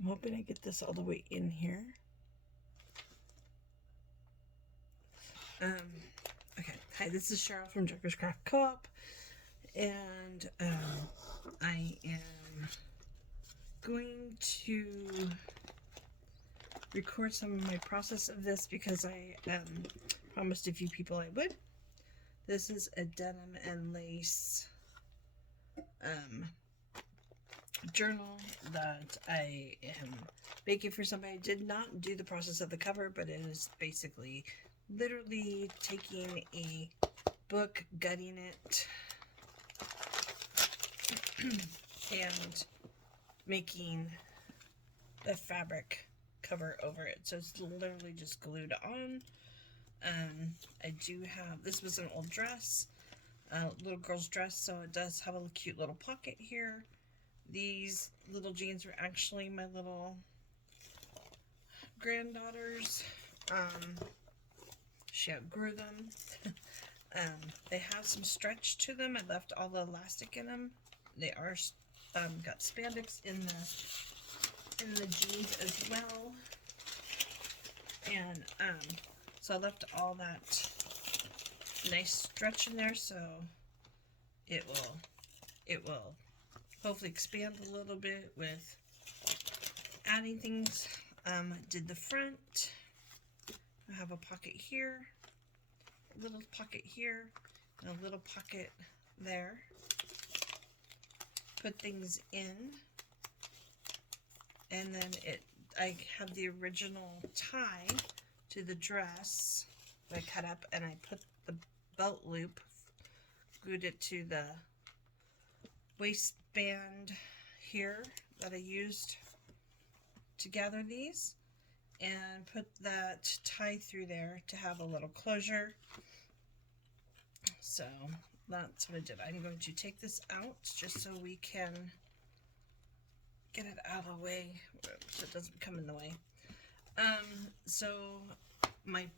I'm hoping I get this all the way in here. Okay. Hi, this is Cheryl from Jacker's Craft Co-op, and I am going to record some of my process of this because I promised a few people I would. This is a denim and lace journal that I am making for somebody. I did not do the process of the cover, but it is basically literally taking a book, gutting it, and making a fabric cover over it. So it's literally just glued on. I do have, this was an old dress, a little girl's dress, so it does have a cute little pocket here. These little jeans were actually my little granddaughter's. She outgrew them. They have some stretch to them. I left all the elastic in them. They are got spandex in the jeans as well. And so I left all that nice stretch in there, so it will hopefully expand a little bit with adding things. Did the front. I have a pocket here, a little pocket here, and a little pocket there. Put things in, and then I have the original tie to the dress that I cut up, and I put the belt loop, glued it to the waistband here that I used to gather these, and put that tie through there to have a little closure. So that's what I did. I'm going to take this out just so we can get it out of the way so it doesn't come in the way. So my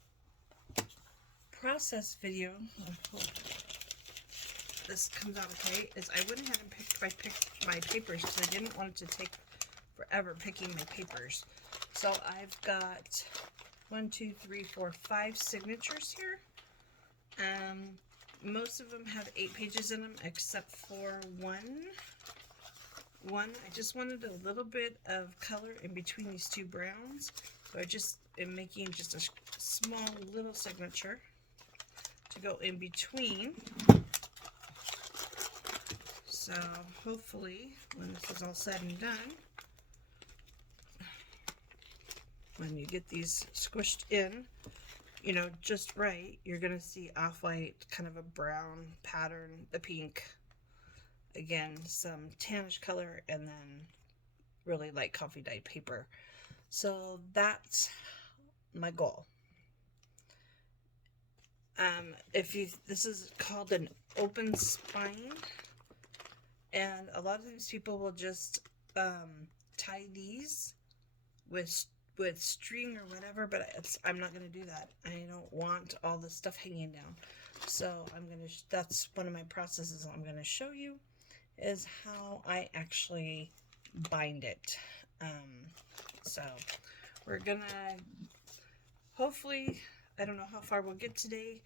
process video, I hope this comes out okay, is I went ahead and picked my papers because I didn't want it to take forever picking my papers. So I've got 5 signatures here. Most of them have 8 pages in them except for one. I just wanted a little bit of color in between these two browns. So I just am making just a small little signature to go in between. So hopefully when this is all said and done, when you get these squished in, you know, just right, you're going to see off-white, kind of a brown pattern, the pink, again, some tannish color, and then really light coffee dyed paper. So that's my goal. This is called an open spine, and a lot of times people will just tie these with string or whatever, but I'm not going to do that. I don't want all this stuff hanging down. So that's one of my processes I'm going to show you, is how I actually bind it. So we're going to, hopefully, I don't know how far we'll get today,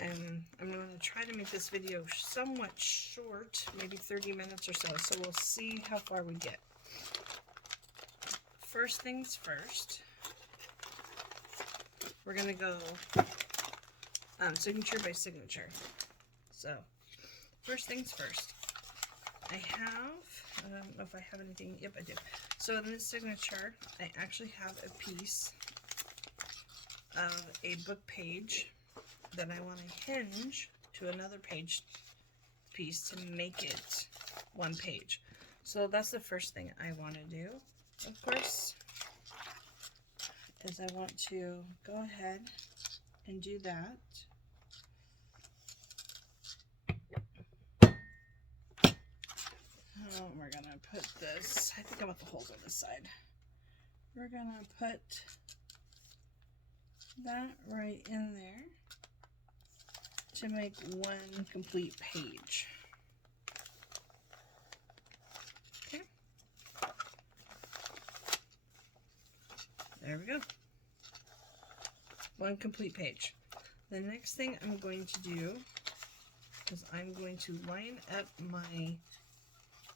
and I'm going to try to make this video somewhat short, maybe 30 minutes or so we'll see how far we get. First things first, we're going to go signature by signature. So, first things first. I don't know if I have anything. Yep, I do. So in this signature, I actually have a piece of a book page that I want to hinge to another piece to make it one page. So that's the first thing I want to do. Of course, is I want to go ahead and do that. Oh, we're going to put this, I think I want the holes on this side. We're going to put that right in there to make one complete page. Okay. we go. One complete page. The next thing I'm going to do is I'm going to line up my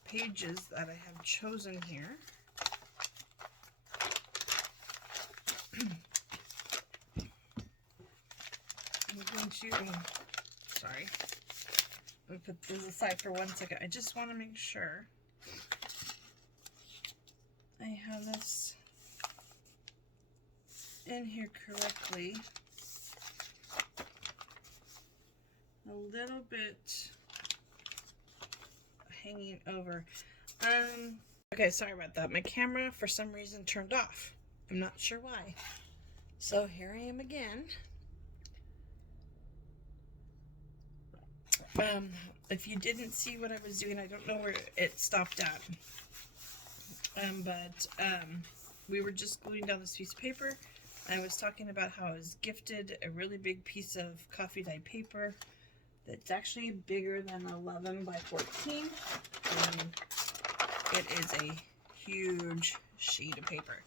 pages that I have chosen here. I'm going to, sorry, I'm going to put this aside for 1 second. I just want to make sure I have this in here correctly. A little bit hanging over. Okay, sorry about that. My camera for some reason turned off. I'm not sure why. So here I am again. If you didn't see what I was doing, I don't know where it stopped at. We were just gluing down this piece of paper. I was talking about how I was gifted a really big piece of coffee dye paper that's actually bigger than 11 by 14. And it is a huge sheet of paper.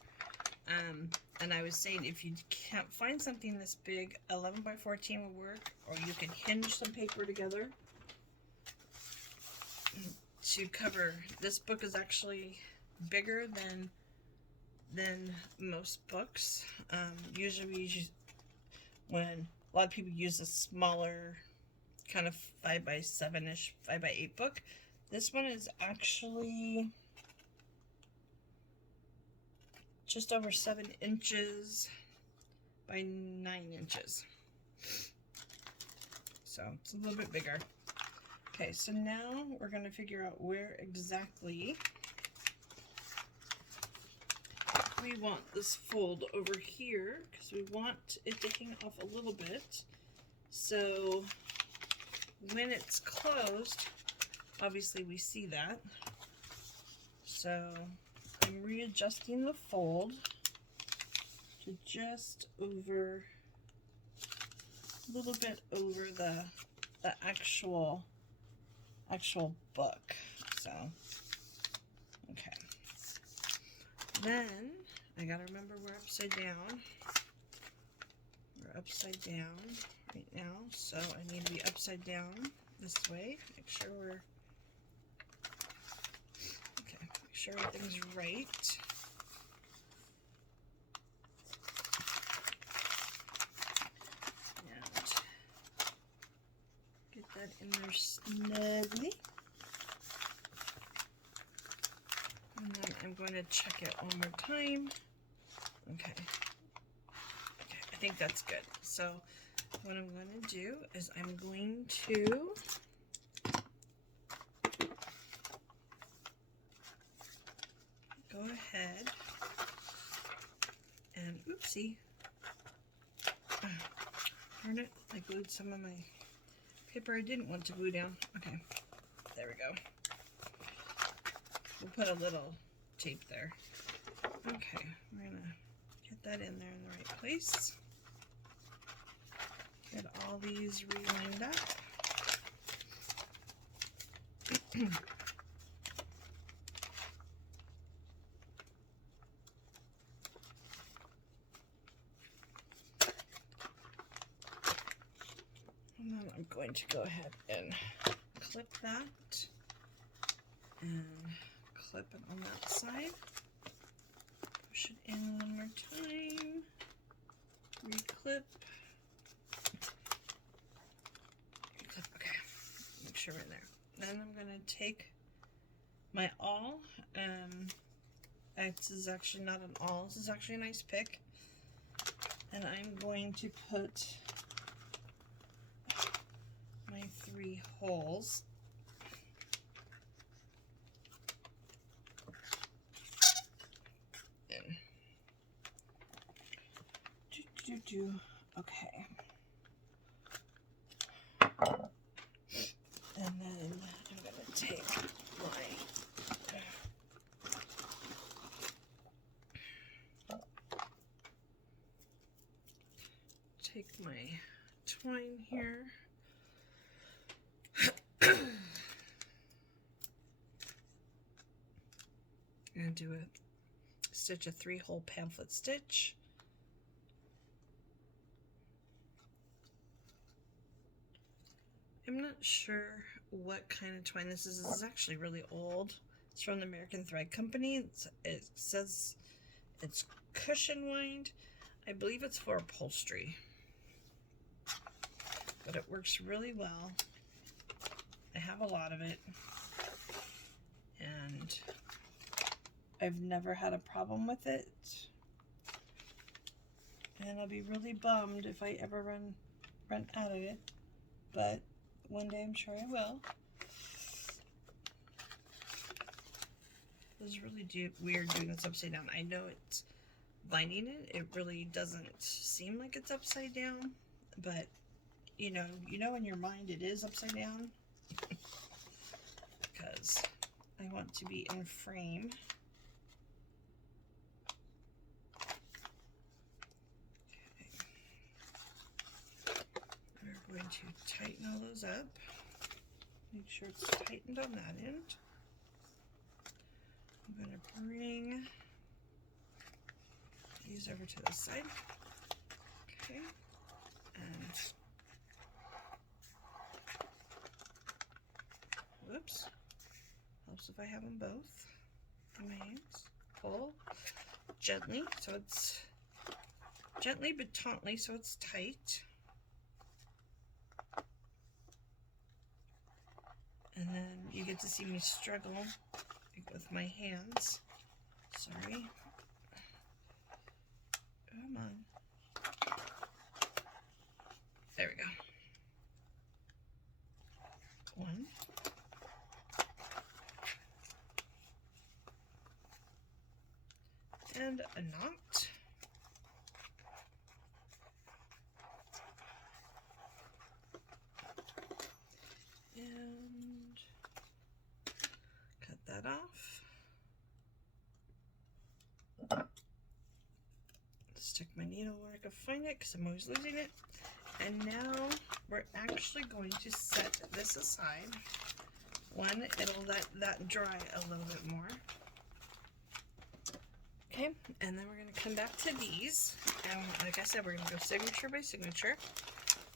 And I was saying, if you can't find something this big, 11 by 14 will work, or you can hinge some paper together to cover. This book is actually bigger than most books. Usually when a lot of people use a smaller kind of 5 by 7-ish, 5 by 8 book, this one is actually just over 7 inches by 9 inches. So it's a little bit bigger. Okay, so now we're going to figure out where exactly we want this fold over here, because we want it to hang off a little bit. So when it's closed, obviously we see that. So I'm readjusting the fold to just over, a little bit over the actual book. So, okay. Then I gotta remember we're upside down. We're upside down right now, so I need to be upside down this way. Make sure we're make sure everything's right. And get that in there snugly. And then I'm going to check it one more time. Okay. Okay, I think that's good. So what I'm going to do is I'm going to go ahead and, oopsie, darn it, I glued some of my paper I didn't want to glue down. Okay, there we go. We'll put a little tape there. Okay, we're gonna get that in there in the right place. Get all these relined up. And then I'm going to go ahead and clip that and clip it on that side. Push it in one more time. Reclip. Reclip. Okay. Make sure we're in there. Then I'm going to take my awl. This is actually not an awl. This is actually a nice pick. And I'm going to put my 3 holes in. Okay. And then I'm going to take my twine here. I'm going to do stitch a 3-hole pamphlet stitch, I'm not sure what kind of twine this is. This is actually really old. It's from the American Thread Company. It says it's cushion wind. I believe it's for upholstery. But it works really well. I have a lot of it. And I've never had a problem with it. And I'll be really bummed if I ever run out of it. But one day I'm sure I will. It was really weird doing this upside down. I know it's binding it. It really doesn't seem like it's upside down. But, you know in your mind it is upside down. Because I want to be in frame. We're going to tighten all those up. Make sure it's tightened on that end. I'm going to bring these over to the side. Okay. And whoops. Helps if I have them both in my hands. Pull gently, so it's gently but tautly, so it's tight. And then you get to see me struggle with my hands. Sorry. Come on. There we go. One. And a knot. And cut that off. Stick my needle where I can find it because I'm always losing it. And now we're actually going to set this aside. One, it'll let that dry a little bit more. Okay, and then we're going to come back to these. And like I said, we're going to go signature by signature.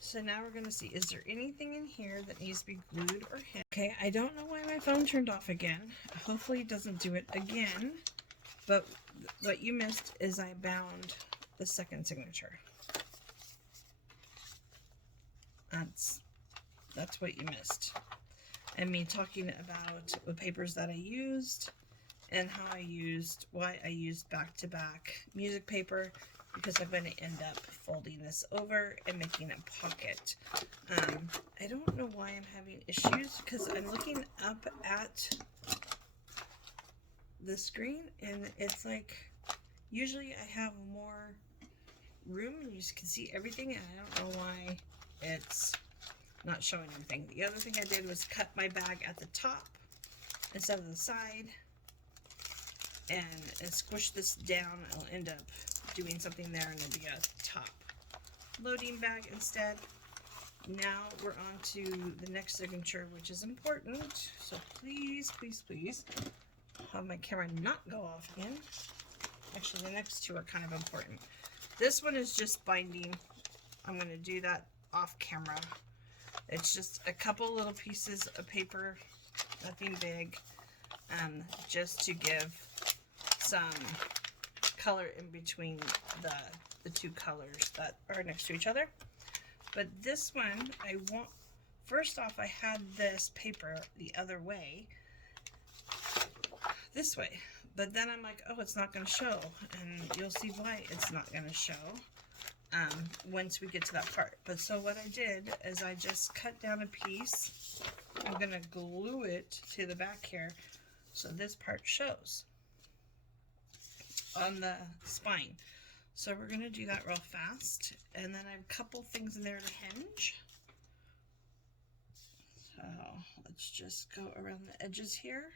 So now we're going to see, is there anything in here that needs to be glued or hit? Okay, I don't know why my phone turned off again. Hopefully it doesn't do it again. But what you missed is I bound the second signature. That's what you missed. And me talking about the papers that I used and why I used back-to-back music paper, because I'm going to end up folding this over and making a pocket. I don't know why I'm having issues, because I'm looking up at the screen and it's like, usually I have more room and you can see everything, and I don't know why it's not showing anything. The other thing I did was cut my bag at the top instead of the side, and squish this down. I'll end up doing something there and it'll be a top loading bag instead. Now we're on to the next signature, which is important. So please, please, please have my camera not go off again. Actually, the next two are kind of important. This one is just binding. I'm going to do that off camera. It's just a couple little pieces of paper, nothing big, just to give some color in between the two colors that are next to each other. But this one, first off, I had this paper the other way, this way, but then I'm like, oh, it's not going to show, and you'll see why it's not going to show once we get to that part. But so what I did is I just cut down a piece. I'm going to glue it to the back here so this part shows on the spine. So we're going to do that real fast, and then I have a couple things in there to hinge. So let's just go around the edges here.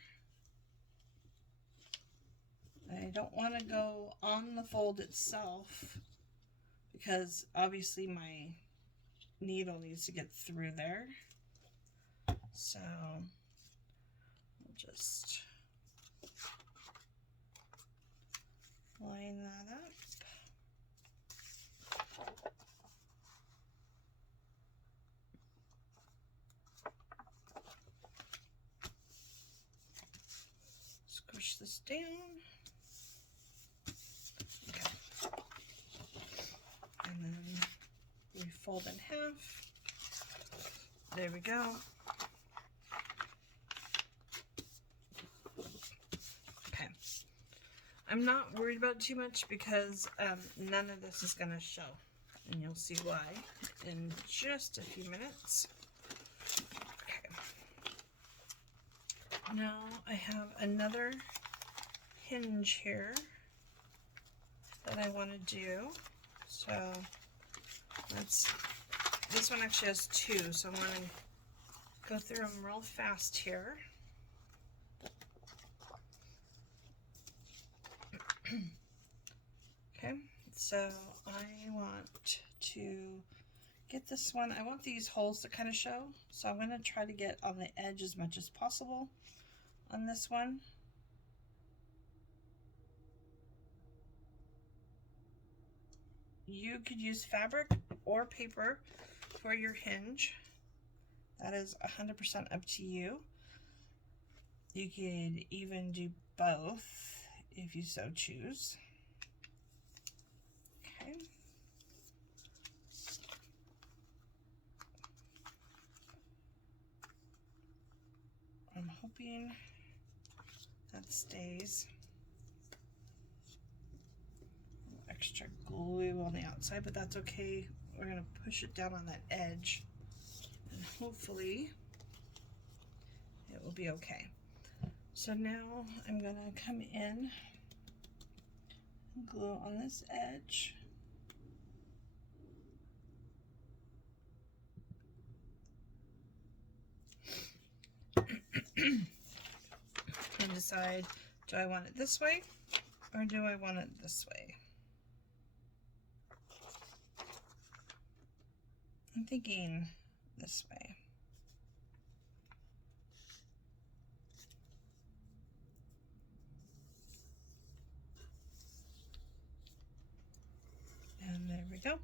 I don't want to go on the fold itself because obviously my needle needs to get through there. So we'll just line that up. this down. Okay. And then we fold in half. There we go. Okay. I'm not worried about too much because none of this is going to show. And you'll see why in just a few minutes. Okay. Now I have another hinge here that I want to do. So this one actually has two, so I'm going to go through them real fast here. Okay, so I want to get this one. I want these holes to kind of show, so I'm going to try to get on the edge as much as possible on this one. You could use fabric or paper for your hinge. That is 100% up to you. You could even do both if you so choose. Okay. I'm hoping that stays. Extra glue on the outside, but that's okay. We're going to push it down on that edge and hopefully it will be okay. So now I'm going to come in and glue on this edge. And decide, do I want it this way or do I want it this way? I'm thinking this way. And there we go.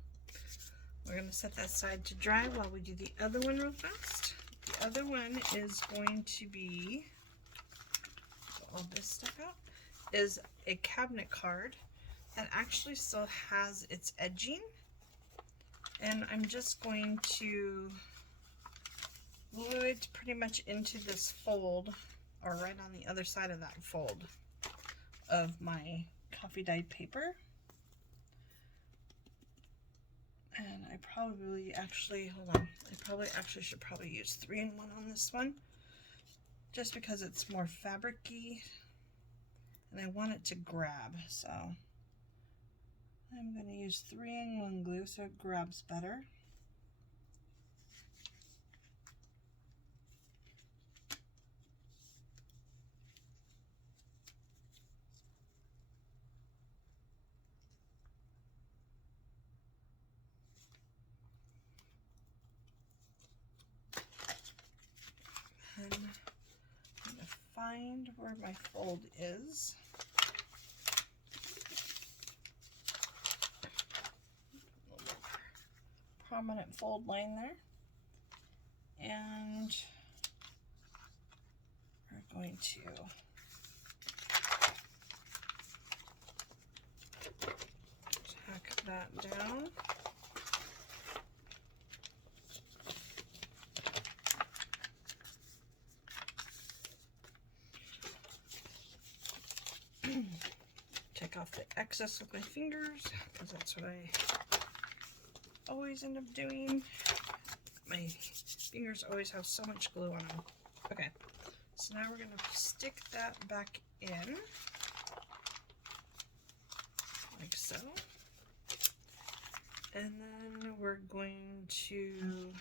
We're going to set that aside to dry while we do the other one real fast. The other one is going to be, all this stuff out, is a cabinet card that actually still has its edging. And I'm just going to glue it pretty much into this fold, or right on the other side of that fold of my coffee dyed paper. And I probably actually, hold on, I should use 3-in-1 on this one, just because it's more fabric-y and I want it to grab. So I'm going to use 3-in-1 glue so it grabs better. And I'm going to find where my fold is. Prominent fold line there, and we're going to tack that down. Take off the excess with my fingers because that's what I always end up doing. My fingers always have so much glue on them. Okay, so now we're going to stick that back in like so, and then we're going to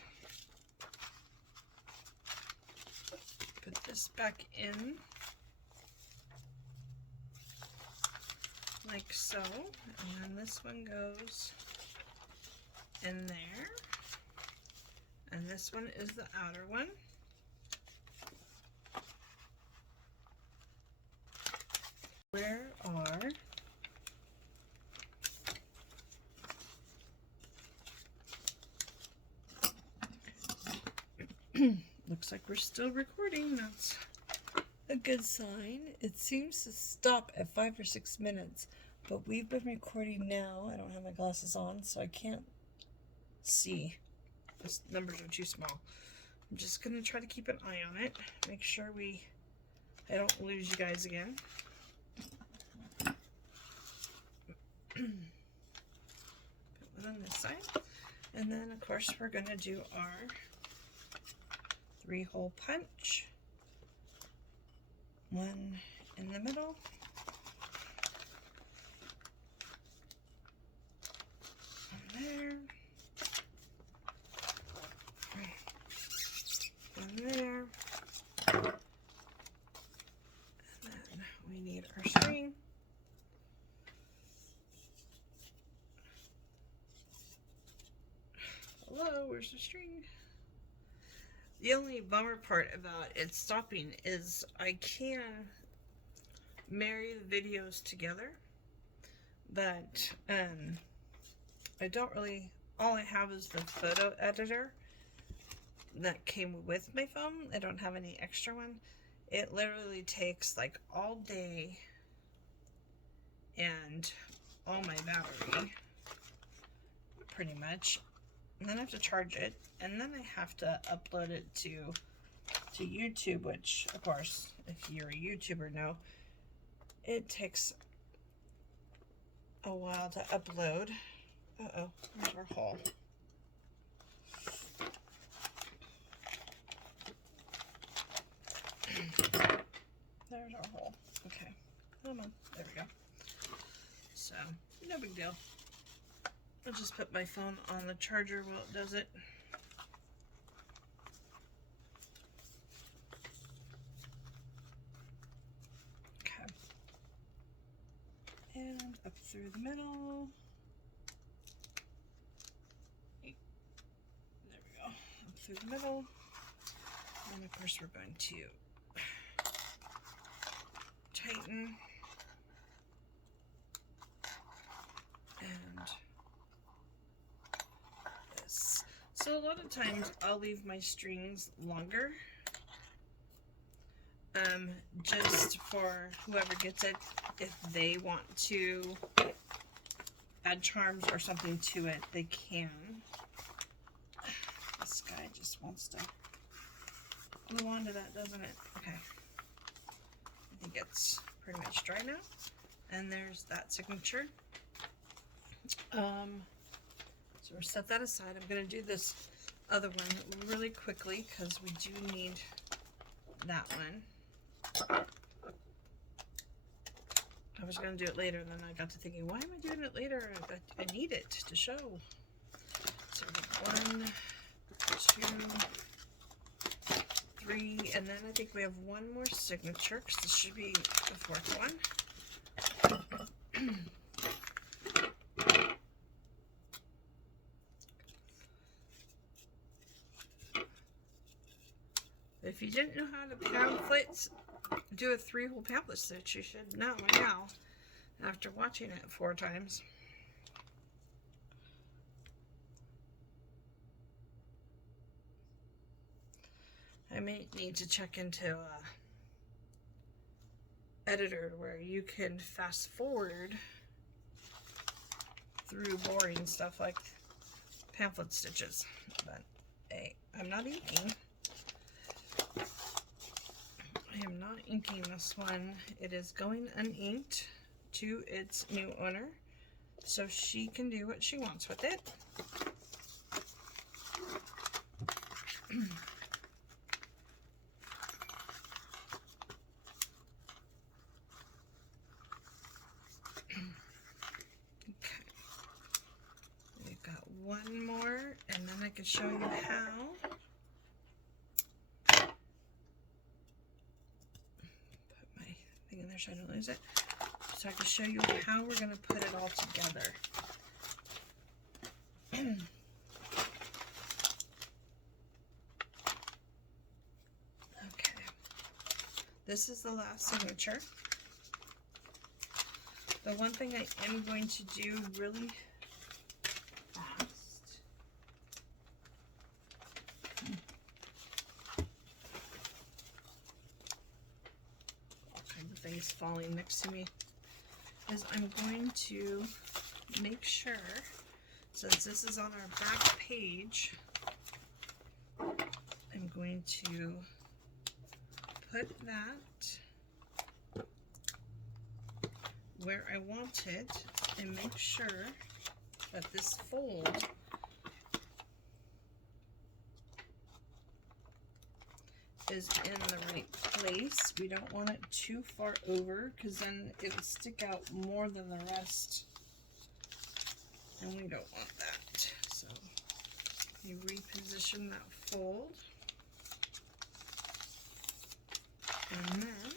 put this back in like so, and then this one goes in there, and this one is the outer one. Where are looks like we're still recording. That's a good sign. It seems to stop at 5 or 6 minutes, but we've been recording now. I don't have my glasses on, so I can't see. The numbers are too small. I'm just gonna try to keep an eye on it. Make sure I don't lose you guys again. Put one on this side. And then of course we're gonna do our 3-hole punch. One in the middle. One there. One there. And then we need our string. Hello, where's the string? The only bummer part about it stopping is I can marry the videos together, but I don't really, all I have is the photo editor that came with my phone. I don't have any extra one. It literally takes like all day and all my battery, pretty much. And then I have to charge it, and then I have to upload it to YouTube, which, of course, if you're a YouTuber know, it takes a while to upload. Uh-oh, where's our hole? There's our hole. Okay, come on. There we go. So, no big deal. I'll just put my phone on the charger while it does it. Okay. And up through the middle. There we go. Up through the middle. And of course we're going to tighten. And this. So a lot of times I'll leave my strings longer. Just for whoever gets it, if they want to add charms or something to it, they can. This guy just wants to glue onto that, doesn't it? Okay. I think it's pretty much dry now. And there's that signature. So we'll set that aside. I'm going to do this other one really quickly because we do need that one. I was going to do it later, and then I got to thinking, why am I doing it later? I need it to show. So 1, 2, 3, and then I think we have one more signature because this should be the 4th one. If you didn't know how to pamphlet, do a 3-hole pamphlet stitch, you should know now after watching it 4 times. I may need to check into editor where you can fast forward through boring stuff like pamphlet stitches, but hey, I'm not inking. I am not inking this one. It is going uninked to its new owner, so she can do what she wants with it. Okay. We've got one more, and then I can show you how. In there so I don't lose it. So I can show you how we're going to put it all together. Okay. This is the last signature. The one thing I am going to do really fast things falling next to me, is I'm going to make sure, since this is on our back page, I'm going to put that where I want it and make sure that this fold is in the right place. We don't want it too far over because then it will stick out more than the rest, and we don't want that. So you reposition that fold, and then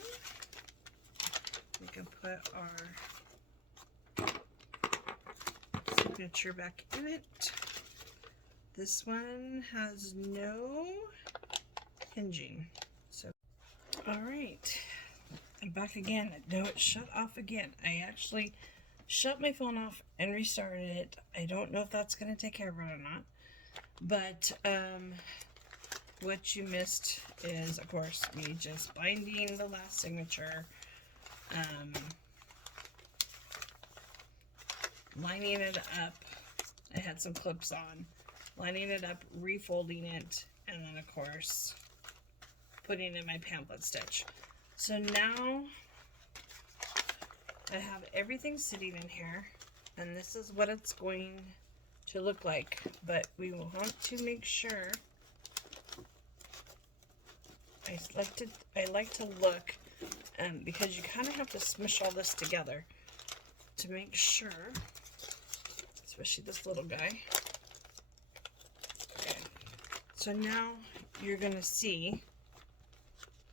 we can put our signature back in it. This one has no hinging. So, all right, I'm back again. No, it shut off again. I actually shut my phone off and restarted it. I don't know if that's going to take care of it or not, but what you missed is, of course, me just binding the last signature, lining it up. I had some clips on, lining it up, refolding it, and then of course putting in my pamphlet stitch. So now I have everything sitting in here, and this is what it's going to look like, but we will want to make sure, I like to look, because you kind of have to smush all this together to make sure, especially this little guy. Okay. So now you're going to see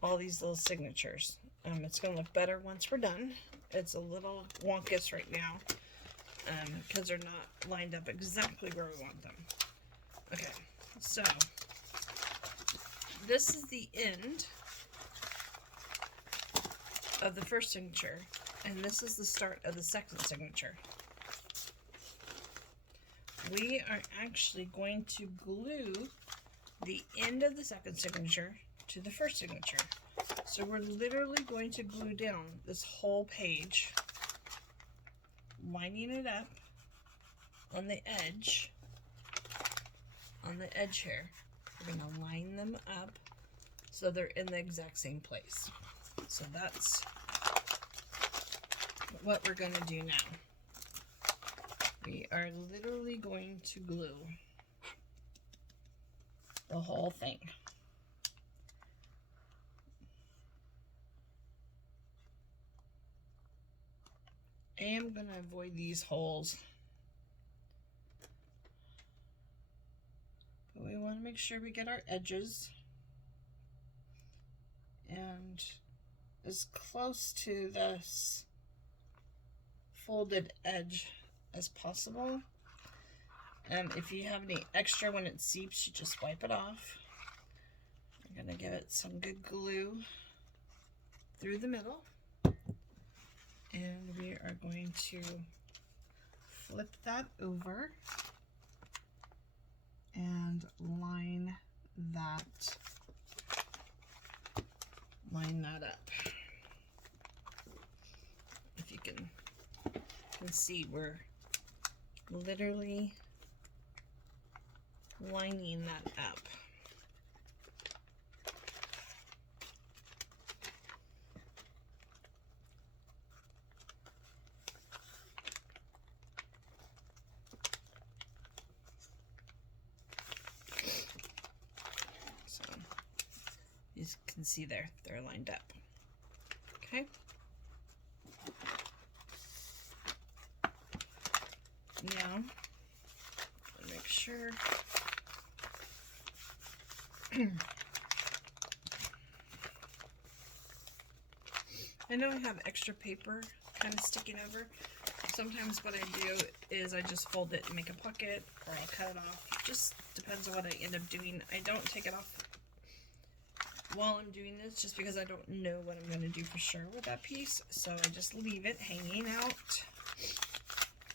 all these little signatures. It's going to look better once we're done. It's a little wonkus right now because they're not lined up exactly where we want them. Okay, so this is the end of the first signature, and this is the start of the second signature. We are actually going to glue the end of the second signature to the first signature. So we're literally going to glue down this whole page, lining it up on the edge here. We're going to line them up so they're in the exact same place. So that's what we're going to do now. We are literally going to glue the whole thing. I am going to avoid these holes, but we want to make sure we get our edges and as close to this folded edge as possible. If you have any extra when it seeps, you just wipe it off. I'm going to give it some good glue through the middle. And we are going to flip that over and line that up. If you can see, we're literally lining that up. You can see they're lined up. Okay. Now, make sure I know I have extra paper kind of sticking over. Sometimes what I do is I just fold it and make a pocket, or I'll cut it off. Just depends on what I end up doing. I don't take it off while I'm doing this just because I don't know what I'm going to do for sure with that piece, so I just leave it hanging out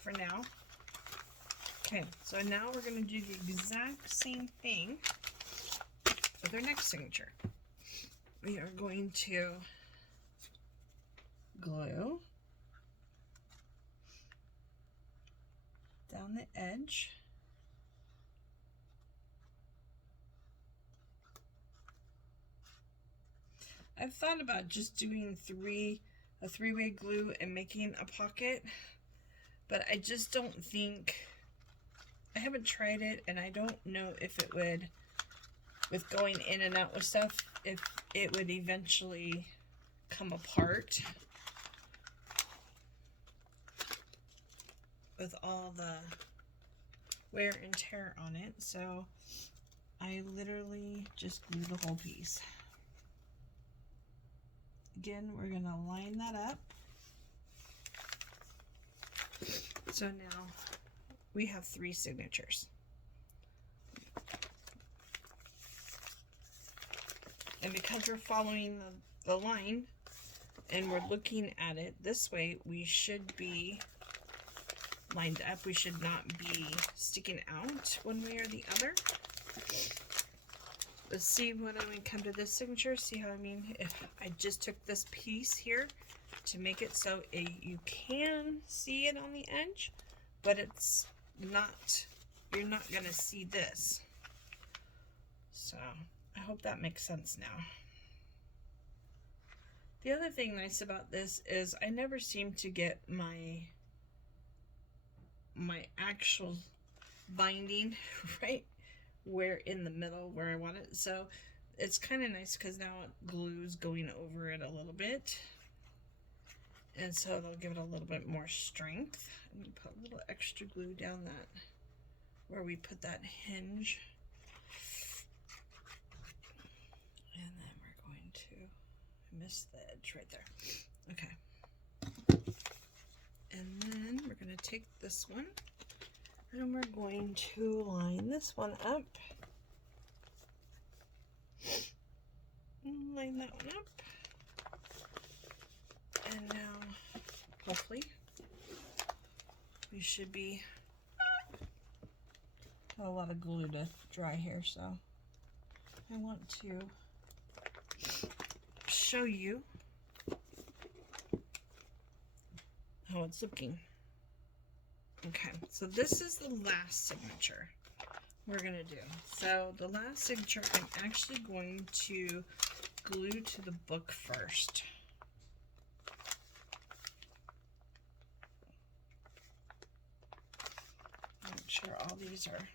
for now. Okay, so now we're going to do the exact same thing with our next signature. We are going to on the edge. I've thought about just doing a three-way glue and making a pocket, but I just don't think, I haven't tried it, and I don't know if it would, with going in and out with stuff, if it would eventually come apart with all the wear and tear on it. So I literally just glue the whole piece. Again, we're gonna line that up. So now we have 3 signatures. And because we're following the line and we're looking at it this way, we should be lined up. We should not be sticking out one way or the other. Let's see when I come to this signature. See how I mean? If I just took this piece here to make it so you can see it on the edge, but it's not, you're not gonna see this. So I hope that makes sense now. The other thing nice about this is I never seem to get my actual binding right where in the middle where I want it. So it's kind of nice because now glue's going over it a little bit, and so it'll give it a little bit more strength. I'm gonna put a little extra glue down that where we put that hinge, and then we're going to, I missed the edge right there. Okay, and then we're going to take this one and we're going to line this one up. Line that one up. And now, hopefully, we should be, got a lot of glue to dry here, so I want to show you how it's looking. Okay, so this is the last signature we're gonna do. So the last signature I'm actually going to glue to the book first. Make sure all these are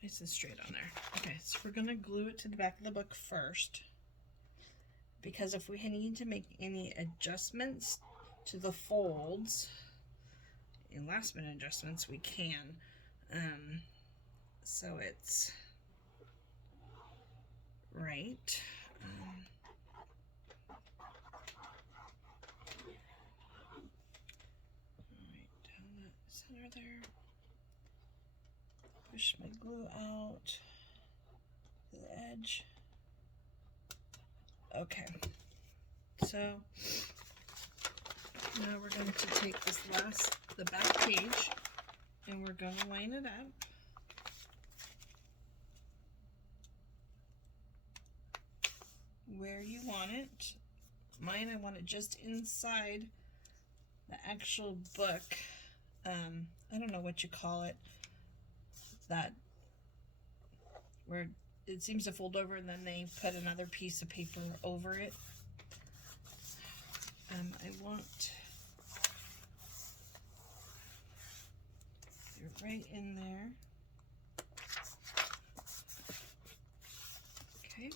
nice and straight on there. Okay, so we're gonna glue it to the back of the book first, because if we need to make any adjustments to the folds, in last minute adjustments, we can. So it's right. Right down the center there. Push my glue out to the edge. Okay. So now we're going to take this the back page, and we're going to line it up. Where you want it. Mine, I want it just inside the actual book. I don't know what you call it. That where it seems to fold over and then they put another piece of paper over it. I want it right in there. Okay.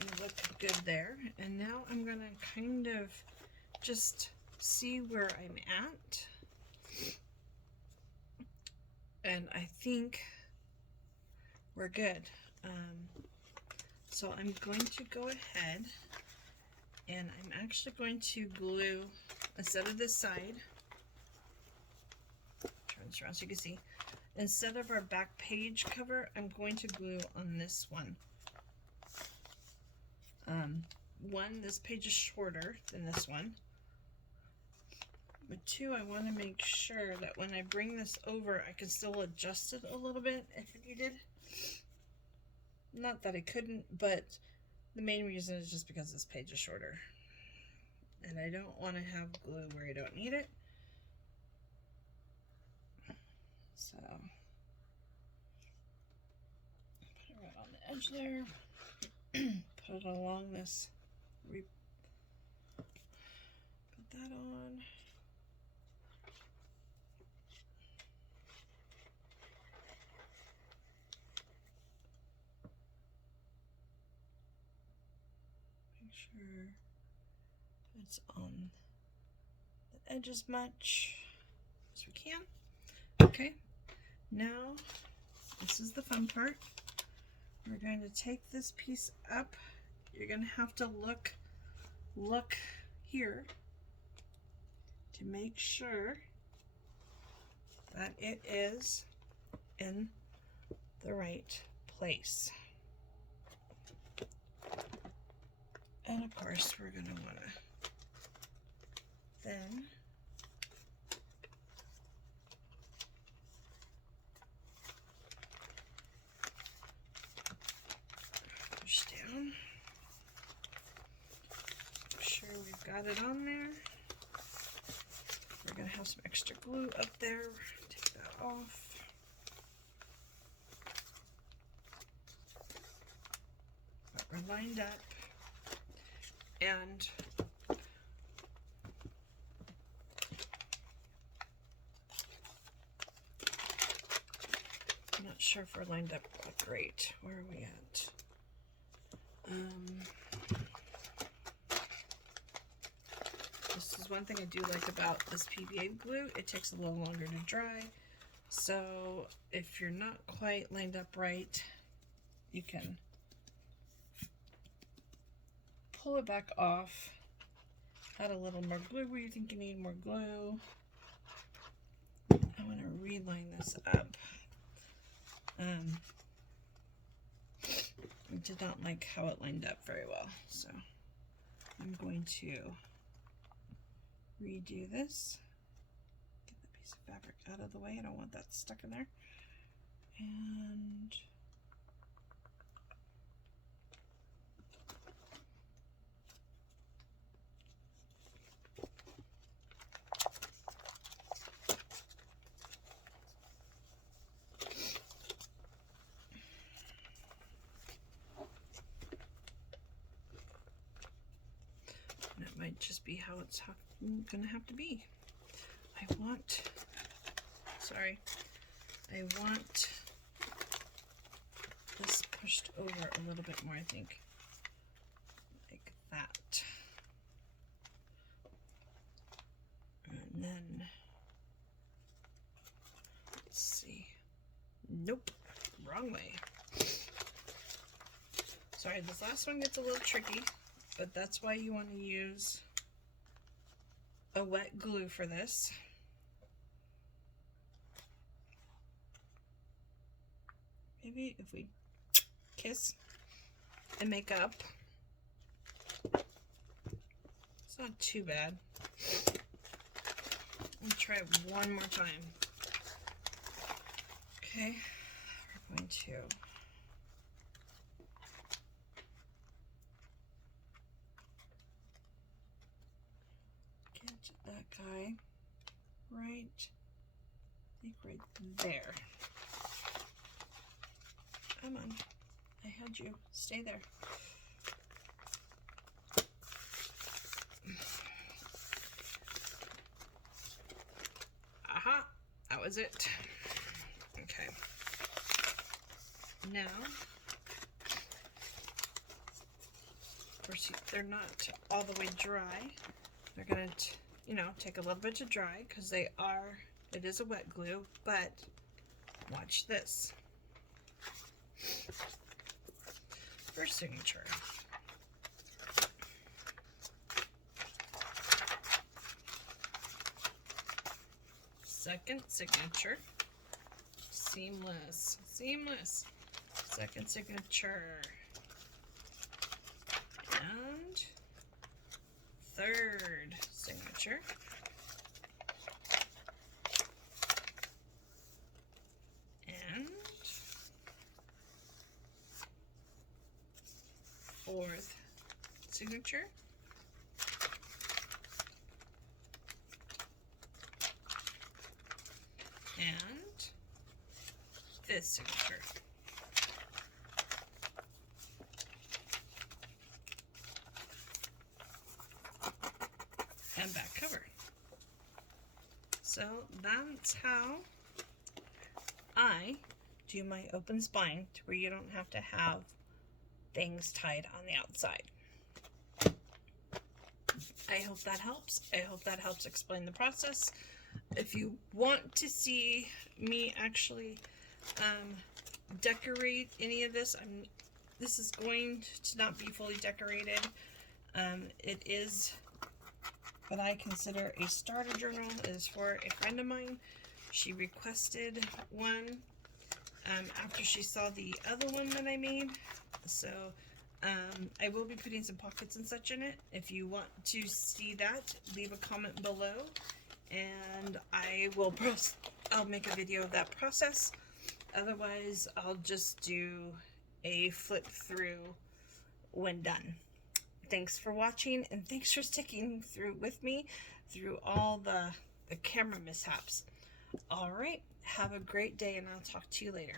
It'll look good there. And now I'm gonna kind of just see where I'm at. And I think we're good. So I'm going to go ahead and I'm actually going to glue, instead of this side, turn this around so you can see, instead of our back page cover, I'm going to glue on this one. One, this page is shorter than this one. But two, I want to make sure that when I bring this over, I can still adjust it a little bit if it needed. Not that I couldn't, but the main reason is just because this page is shorter. and I don't want to have glue where I don't need it. So put it right on the edge there. Put it along this. Put that on. Make sure it's on the edge as much as we can. Okay, now this is the fun part. We're going to take this piece up. You're going to have to look here to make sure that it is in the right place. And of course, we're going to want to then push down. Make sure we've got it on there. We're going to have some extra glue up there. Take that off. But we're lined up. And I'm not sure if we're lined up great. Where are we at? This is one thing I do like about this PVA glue. It takes a little longer to dry. So if you're not quite lined up right, you can pull it back off. Add a little more glue where you think you need more glue. I want to reline this up. I did not like how it lined up very well, so I'm going to redo this. Get the piece of fabric out of the way. I don't want that stuck in there. And it might just be how it's gonna have to be. I want this pushed over a little bit more, I think. Like that. And then, let's see. Nope, wrong way. Sorry, this last one gets a little tricky, but that's why you want to use a wet glue for this. Maybe if we kiss and make up, it's not too bad. Let me try it one more time. Okay, we're going to get that guy right, I think right there. Come on, I had you. Stay there. Aha, that was it. Okay. Now, of course, they're not all the way dry. They're gonna, take a little bit to dry because it is a wet glue, but watch this. First signature. Second signature. Seamless. Seamless. Second signature. And third signature. And fourth signature. and this signature. And back cover. So that's how I do my open spine, to where you don't have to have things tied on the outside. I hope that helps. I hope that helps explain the process. If you want to see me actually decorate any of this, this is going to not be fully decorated. It is what I consider a starter journal. It is for a friend of mine. She requested one after she saw the other one that I made. So I will be putting some pockets and such in it. If you want to see that, leave a comment below, and I'll make a video of that process. Otherwise, I'll just do a flip through when done. Thanks for watching, and thanks for sticking through with me through all the camera mishaps. All right, have a great day, and I'll talk to you later.